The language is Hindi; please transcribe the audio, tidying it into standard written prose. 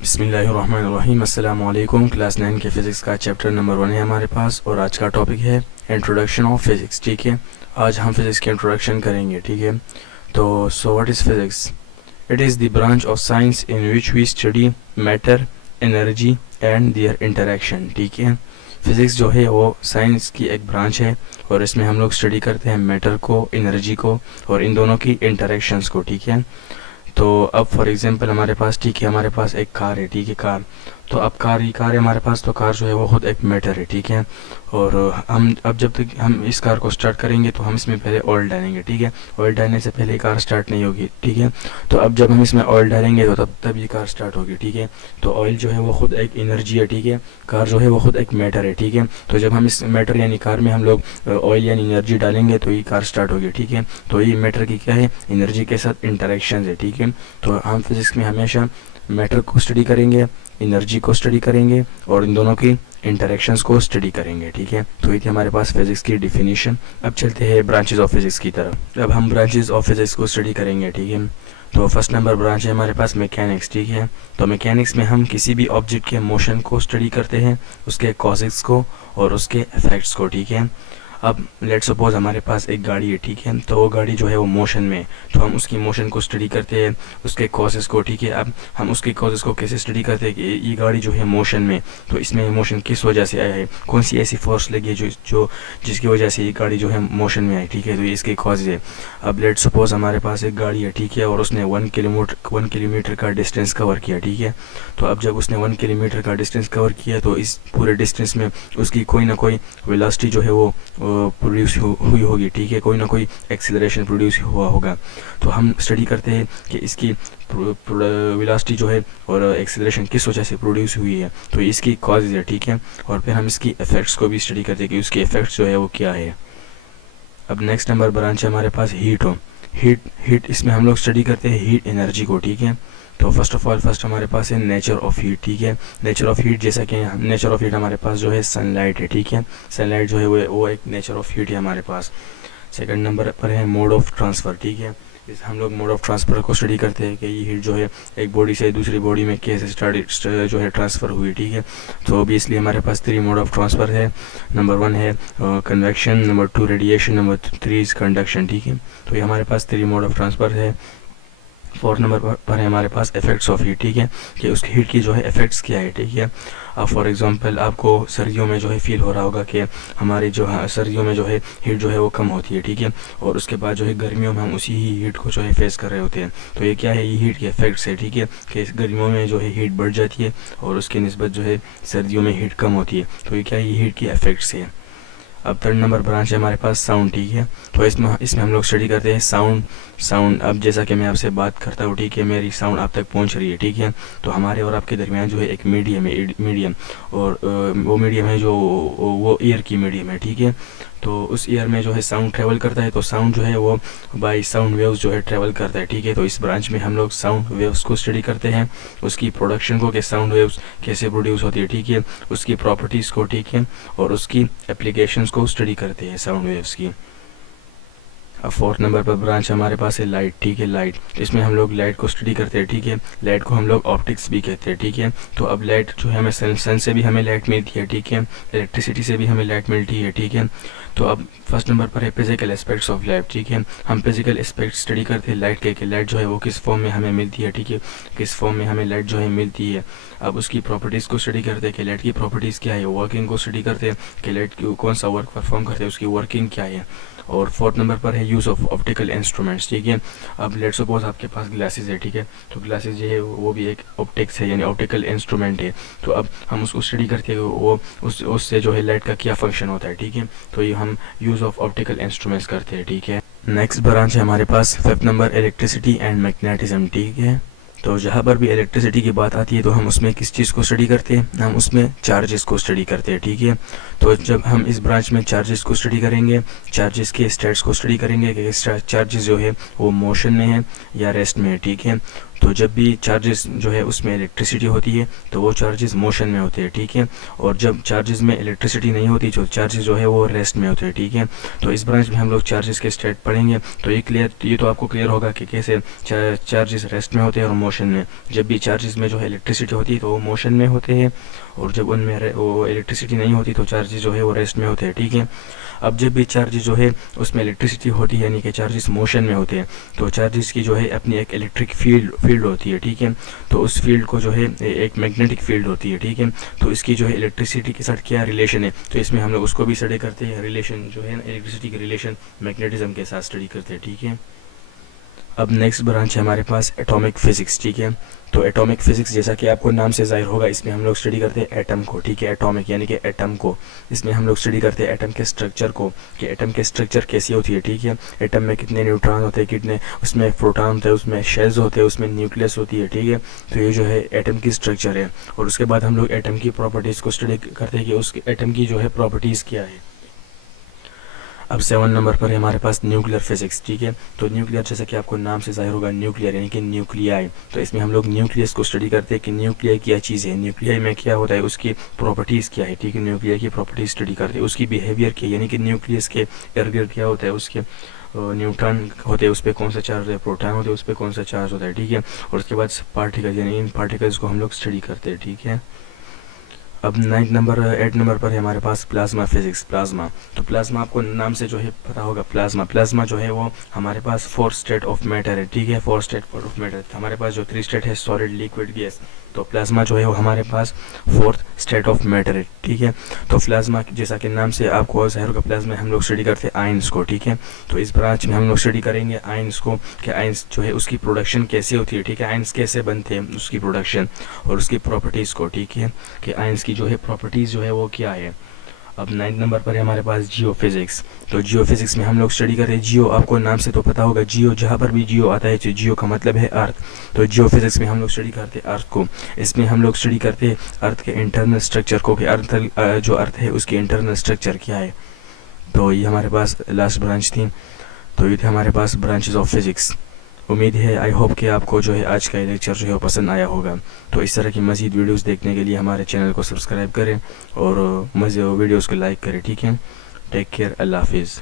बिस्मिल्लाहिर्रहमानिर्रहीम। अस्सलाम वालेकुम। क्लास 9 के फ़िज़िक्स का चैप्टर नंबर 1 है हमारे पास और आज का टॉपिक है इंट्रोडक्शन ऑफ फ़िज़िक्स। ठीक है, आज हम फ़िज़िक्स की इंट्रोडक्शन करेंगे। ठीक है, तो what is physics? It is the branch of science in which we study matter, energy and their interaction. ठीक है, फ़िज़िक्स जो है वो साइंस की एक ब्रांच है और इसमें हम लोग स्टडी करते हैं मैटर को, एनर्जी को और इन दोनों की इंटरेक्शंस को। ठीक है, तो अब फॉर एग्जांपल हमारे पास, ठीक है, हमारे पास एक कार है। ठीक है, कार, तो अब कार है हमारे पास, तो कार जो है वो खुद एक मैटर है। ठीक है, और हम अब जब तक हम इस कार को स्टार्ट करेंगे तो हम इसमें पहले ऑयल डालेंगे। ठीक है, ऑयल डालने से पहले कार स्टार्ट नहीं होगी। ठीक है, तो अब जब हम इसमें ऑयल डालेंगे तो तब ये कार स्टार्ट होगी। ठीक है, तो ऑयल जो है वो खुद एक एनर्जी है। ठीक है, कार जो है वो खुद एक मैटर है। ठीक है, तो जब हम इस मैटर यानी कार में हम लोग ऑयल यानी एनर्जी डालेंगे तो ये कार स्टार्ट होगी। ठीक है, तो ये मैटर की क्या है, एनर्जी के साथ इंटरेक्शन है। ठीक है, तो हम फिज़िक्स में हमेशा मैटर को स्टडी करेंगे, एनर्जी को स्टडी करेंगे और इन दोनों की इंटरेक्शंस को स्टडी करेंगे। ठीक है, तो ये थी हमारे पास फिज़िक्स की डिफिनीशन। अब चलते हैं ब्रांचेस ऑफ फिज़िक्स की तरफ। अब हम ब्रांचेस ऑफ फिज़िक्स को स्टडी करेंगे। ठीक है, तो फर्स्ट नंबर ब्रांच है हमारे पास मैकेनिक्स। ठीक है, तो मैकेनिक्स में हम किसी भी ऑब्जेक्ट के मोशन को स्टडी करते हैं, उसके कॉजेस को और उसके इफेक्ट्स को। ठीक है, अब लेट सपोज हमारे पास एक गाड़ी है। ठीक है, तो वो गाड़ी जो है वो मोशन में, तो हम उसकी मोशन को स्टडी करते हैं, उसके कॉजेस को। ठीक है, अब हम उसके कॉजेस को कैसे स्टडी करते हैं कि ये गाड़ी जो है मोशन में, तो इसमें मोशन किस वजह से आया है, कौन सी ऐसी फोर्स लगी है जो जिसकी वजह से ये गाड़ी जो है मोशन में आई। ठीक है, तो ये इसके कॉज है। अब लेट सपोज हमारे पास एक गाड़ी है। ठीक है, और उसने 1 किलोमीटर का डिस्टेंस कवर किया। ठीक है, तो अब जब उसने 1 किलोमीटर का डिस्टेंस कवर किया तो इस पूरे डिस्टेंस में उसकी कोई ना कोई वेलोसिटी जो है वो प्रोड्यूस हुई होगी। ठीक है, कोई ना कोई एक्सीलरेशन प्रोड्यूस हुआ होगा। तो हम स्टडी करते हैं कि इसकी वेलोसिटी जो है और एक्सीलरेशन किस वजह से प्रोड्यूस हुई है, तो इसकी कॉजेज है। ठीक है, और फिर हम इसकी इफेक्ट्स को भी स्टडी करते हैं कि उसके इफेक्ट्स जो है वो क्या है। अब नेक्स्ट नंबर ब्रांच है हमारे पास हीट इसमें हम लोग स्टडी करते हैं हीट एनर्जी को। ठीक है, तो फर्स्ट हमारे पास है नेचर ऑफ हीट। ठीक है, नेचर ऑफ हीट, जैसा कि नेचर ऑफ हीट हमारे पास जो है सनलाइट है। ठीक है, सनलाइट जो है वो एक नेचर ऑफ हीट है हमारे पास। सेकंड नंबर पर है मोड ऑफ ट्रांसफ़र। ठीक है, इस हम लोग मोड ऑफ ट्रांसफ़र को स्टडी करते हैं कि ये हीट जो है एक बॉडी से दूसरी बॉडी में कैसे जो है ट्रांसफ़र हुई। ठीक है, तो अभी इसलिए हमारे पास 3 मोड ऑफ ट्रांसफ़र है। नंबर 1 है convection, number 2 radiation, number 3 is conduction. ठीक है, तो ये हमारे पास 3 मोड ऑफ ट्रांसफ़र है। 4 नंबर पर है हमारे पास इफ़ेक्ट्स ऑफ हीट। ठीक है, कि उसकी हीट की जो है इफ़ेक्ट्स क्या है। ठीक है, अब फॉर एग्जांपल आपको सर्दियों में जो है फील हो रहा होगा कि हमारी जो है सर्दियों में जो है हीट जो है वो कम होती है। ठीक है, और उसके बाद जो है गर्मियों में हम उसी ही हीट को जो है फेस कर रहे होते हैं। तो ये क्या है, ये हीट के इफ़ेक्ट्स है। ठीक है, कि गर्मियों में जो है हीट बढ़ जाती है और उसके निस्बत जो है सर्दियों में हीट कम होती है। तो ये क्या है, ये हीट की इफ़ेक्ट्स है। अब 3rd नंबर ब्रांच है हमारे पास साउंड। ठीक है, तो इसमें हम लोग स्टडी करते हैं साउंड। अब जैसा कि मैं आपसे बात करता हूँ, ठीक है, मेरी साउंड आप तक पहुँच रही है। ठीक है, तो हमारे और आपके दरमियान जो है एक मीडियम और वो मीडियम है जो वो ईयर की मीडियम है। ठीक है, तो उस ईयर में जो है साउंड ट्रेवल करता है, तो साउंड जो है वो बाय साउंड वेव्स जो है ट्रेवल करता है। ठीक है, तो इस ब्रांच में हम लोग साउंड वेव्स को स्टडी करते हैं, उसकी प्रोडक्शन को, कि साउंड वेव्स कैसे प्रोड्यूस होती है। ठीक है, उसकी प्रॉपर्टीज़ को। ठीक है, और उसकी एप्लीकेशंस को स्टडी करते हैं साउंड वेव्स की। अब 4th नंबर पर ब्रांच हमारे पास है लाइट। ठीक है, लाइट, इसमें हम लोग लाइट को स्टडी करते हैं। ठीक है, लाइट को हम लोग ऑप्टिक्स भी कहते हैं। ठीक है, तो अब लाइट जो है हमें सन से भी हमें लाइट मिलती है। ठीक है, इलेक्ट्रिसिटी से भी हमें लाइट मिलती है। ठीक है, तो अब फर्स्ट नंबर पर है फिजिकल एस्पेक्ट्स ऑफ लाइट। ठीक है, हम फिजिकल एस्पेक्ट स्टडी करते हैं लाइट के, कि लाइट जो है वो किस फॉर्म में हमें मिलती है। ठीक है, किस फॉर्म में हमें लाइट जो है मिलती है। अब उसकी प्रॉपर्टीज़ को स्टडी करते हैं कि लाइट की प्रॉपर्टीज़ क्या है। वर्किंग को स्टडी करते हैं कि लाइट कौन सा वर्क परफॉर्म करते हैं, उसकी वर्किंग क्या है। और 4th नंबर पर है यूज़ ऑफ ऑप्टिकल इंस्ट्रूमेंट्स। ठीक है, अब लेट सपोज आपके पास ग्लासेस है। ठीक है, तो ग्लासेस जो है वो भी एक ऑप्टिक्स है यानी ऑप्टिकल इंस्ट्रूमेंट है। तो अब हम उसको स्टडी करते हैं वो उससे जो है लाइट का क्या फंक्शन होता है। ठीक है, तो ये हम यूज़ ऑफ ऑप्टिकल इंस्ट्रूमेंट्स करते हैं। ठीक है, नेक्स्ट ब्रांच है हमारे पास 5th number electricity and magnetism. ठीक है, तो जहाँ पर भी इलेक्ट्रिसिटी की बात आती है तो हम उसमें किस चीज़ को स्टडी करते हैं, हम उसमें चार्जेस को स्टडी करते हैं। ठीक है, तो जब हम इस ब्रांच में चार्जेस को स्टडी करेंगे, चार्जेस के स्टेट्स को स्टडी करेंगे कि चार्जेस जो है वो मोशन में है या रेस्ट में है। ठीक है, तो जब भी चार्जेस जो है उसमें इलेक्ट्रिसिटी होती है तो वो चार्जेस मोशन में होते हैं, ठीक है। और जब चार्जेस में इलेक्ट्रिसिटी नहीं होती तो चार्जेस जो है वो रेस्ट में होते हैं, ठीक है। तो इस ब्रांच में हम लोग चार्जेस के स्टेट पढ़ेंगे। तो ये तो आपको क्लियर होगा कि कैसे चार्जेस रेस्ट में होते हैं और मोशन में। जब भी चार्जेस में जो है इलेक्ट्रिसिटी होती है तो वो मोशन में होते हैं, और जब उनमें वो इलेक्ट्रिसिटी नहीं होती तो चार्जेस जो है वो रेस्ट में होते हैं, ठीक है। अब जब भी चार्जेस जो है उसमें इलेक्ट्रिसिटी होती है, यानी कि चार्जेस मोशन में होते हैं, तो चार्जेस की जो है अपनी एक इलेक्ट्रिक फील्ड होती है, ठीक है। तो उस फील्ड को जो है एक मैग्नेटिक फील्ड होती है, ठीक है। तो इसकी जो है इलेक्ट्रिसिटी के साथ क्या रिलेशन है, तो इसमें हम लोग उसको भी स्टडी करते हैं। रिलेशन जो है इलेक्ट्रिसिटी की रिलेशन मैग्नेटिज्म के साथ स्टडी करते हैं, ठीक है। अब नेक्स्ट ब्रांच है हमारे पास एटॉमिक फिजिक्स, ठीक है। तो एटॉमिक फिजिक्स जैसा कि आपको नाम से जाहिर होगा, इसमें हम लोग स्टडी करते हैं एटम को, ठीक है। एटॉमिक यानी कि एटम को, इसमें हम लोग स्टडी करते हैं एटम के स्ट्रक्चर को, कि एटम के स्ट्रक्चर कैसी होती है, ठीक है। एटम में कितने न्यूट्रॉन होते हैं, कितने उसमें प्रोटॉन होते हैं, उसमें शेल्स होते हैं, उसमें न्यूक्लियस होती है, ठीक है। तो ये जो है एटम की स्ट्रक्चर है। और उसके बाद हम लोग एटम की प्रॉपर्टीज़ को स्टडी करते हैं कि उस एटम की जो है प्रॉपर्टीज़ क्या है। अब 7 नंबर पर है हमारे पास न्यूक्लियर फिजिक्स, ठीक है। तो न्यूक्लियर जैसा कि आपको नाम से जाहिर होगा, न्यूक्लियर यानी कि न्यूक्लियाई। तो इसमें हम लोग न्यूक्लियस को स्टडी करते हैं कि न्यूक्लियाई क्या चीज़ है, न्यूक्लियाई में क्या होता है, उसकी प्रॉपर्टीज़ क्या है, ठीक है। न्यूक्लियाई की प्रॉपर्टीज स्टडी करते हैं, उसकी बिहेवियर क्या, यानी कि न्यूक्लियस के इर्द गिर्द क्या होता है, उसके न्यूट्रॉन होते हैं, उस पर कौन सा चार्ज होता है, प्रोटॉन होते हैं, उस पर कौन सा चार्ज होता है, ठीक है। और उसके बाद पार्टिकल यानी इन पार्टिकल्स को हम लोग स्टडी करते हैं, ठीक है। अब 8 नंबर पर है हमारे पास प्लाज्मा फिजिक्स, प्लाज्मा। तो प्लाज्मा आपको नाम से जो है पता होगा, प्लाज्मा जो है वो हमारे पास 4 स्टेट ऑफ मैटर है, ठीक है। 4 स्टेट ऑफ मैटर, हमारे पास जो 3 स्टेट है, सॉलिड, लिक्विड, गैस। तो प्लाज्मा जो है वो हमारे पास 4th स्टेट ऑफ मैटर है, ठीक है। तो प्लाज्मा जैसा कि नाम से आपको जाहिर होगा, प्लाज्मा में हम लोग स्टडी करते हैं आयंस को, ठीक है। तो इस ब्रांच में हम लोग स्टडी करेंगे आयंस को, कि आयंस जो है उसकी प्रोडक्शन कैसे होती है, ठीक है। आयंस कैसे बनते हैं, उसकी प्रोडक्शन और उसकी प्रॉपर्टीज़ को, ठीक है, कि आयंस की जो है प्रॉपर्टीज़ जो है वो क्या है। अब 9 नंबर पर है हमारे पास जियो फिजिक्स। तो जियो फिजिक्स में हम लोग स्टडी कर रहे हैं जियो, आपको नाम से तो पता होगा, जियो जहाँ पर भी जियो आता है, जियो का मतलब है अर्थ। तो जियो फिजिक्स में हम लोग स्टडी करते हैं अर्थ को। इसमें हम लोग स्टडी करते हैं अर्थ के इंटरनल स्ट्रक्चर को, कि जो अर्थ है उसकी इंटरनल स्ट्रक्चर क्या है। तो ये हमारे पास लास्ट ब्रांच थी। तो ये थे हमारे पास ब्रांचेज ऑफ फिजिक्स। उम्मीद है, आई होप कि आपको जो है आज का लेक्चर जो है वो पसंद आया होगा। तो इस तरह की मज़ीद वीडियोस देखने के लिए हमारे चैनल को सब्सक्राइब करें और वीडियोस को लाइक करें, ठीक है। टेक केयर, अल्लाह हाफिज़।